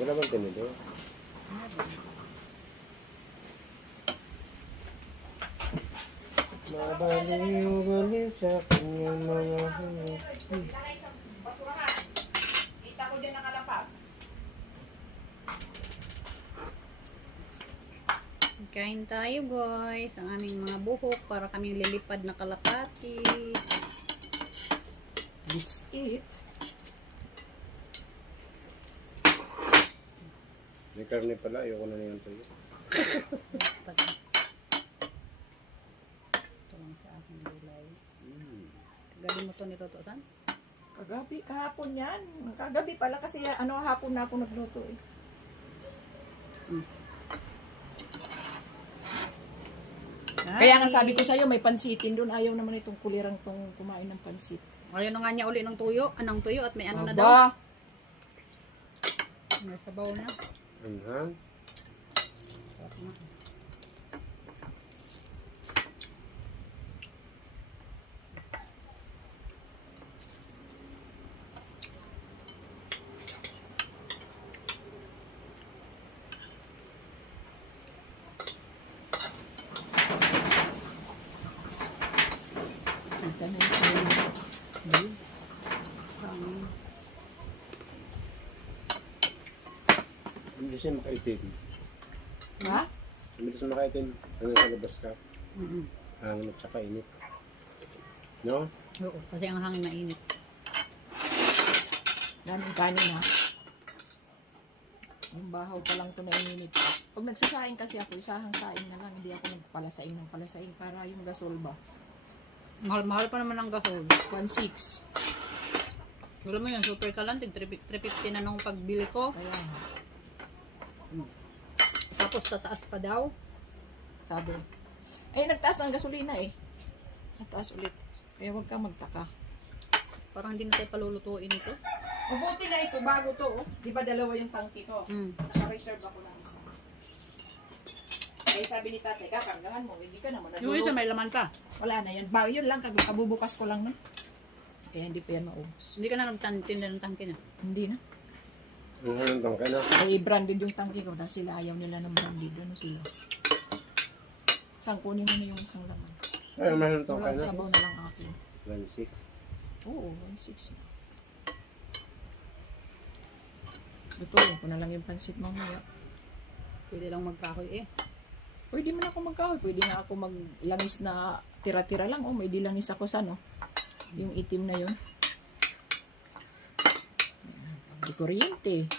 Wala bang tinidor? Mabaliw-baliw sa kanyang mga hanap. Basurahan. Kita ko dyan nakalapag. Kain tayo guys, ang aming mga buhok para kaming lilipad na kalapati. Let's eat. May karne pala, ayoko na yung tuyo. Ito lang sa aking gulay. Galing mo to niluto, San? Kagabi, kahapon yan. Kagabi pala kasi hapon na ako nagluto eh. Kaya nga sabi ko sa'yo, may pansitin doon. Ayaw naman itong kulirang tong kumain ng pansit. Ayaw na nga niya uli ng tuyo, at may ano na daw. Aba! May sabaw na. Anhang? Ito na yung Hindi siya makaitin. ha? Hindi siya makaitin. Hanggang sa labas ka. Mm-mm. Hangin at saka init. No? Oo, kasi ang hangin mainit. Daming kanin ha. Yung bahaw pa lang ito na ininit. Pag nagsasaing kasi ako, isahang saing na lang. Hindi ako nagpalasaing ng palasaing para yung gasol ba. Mahal-mahal pa naman ang gasol. 1.6. Wala mo yun, super kalantig. 350 na nung pagbili ko. Kaya nga, Tapos tataas pa daw. sabi. Eh, nagtaas ang gasolina eh. Nagtaas ulit. Kaya huwag kang magtaka. Parang hindi na tayo palulutuin ito. Mabuti na ito, bago to. Oh. Di ba dalawa yung tangki ko? Naka-reserve ako ng isa. Kaya sabi ni tatay, kakargahan mo. Hindi ka naman Yung isa may laman pa. Wala na yan. Yun lang, kabubukas ko lang no. Kaya hindi pa yan maubos. Hindi ka na nagtinda ng tangke na. Hindi na. Ang hanong ka na. Ay, branded yung tangki ko. Dahil sila ayaw nila ng branded. Ano sila? Saan kunin mo na yung isang laman? Ay, may hanong ka Wala, na. sabaw na lang akin. 1.6. Oo, 1.6. Lutuin ko na lang yung pansit mamaya. Pwede lang magkahoy eh. Pwede man ako magkahoy. Pwede nga ako maglangis na tira-tira lang. Oh, may dilangis ako sa no. Yung itim na yun. Di kuryente.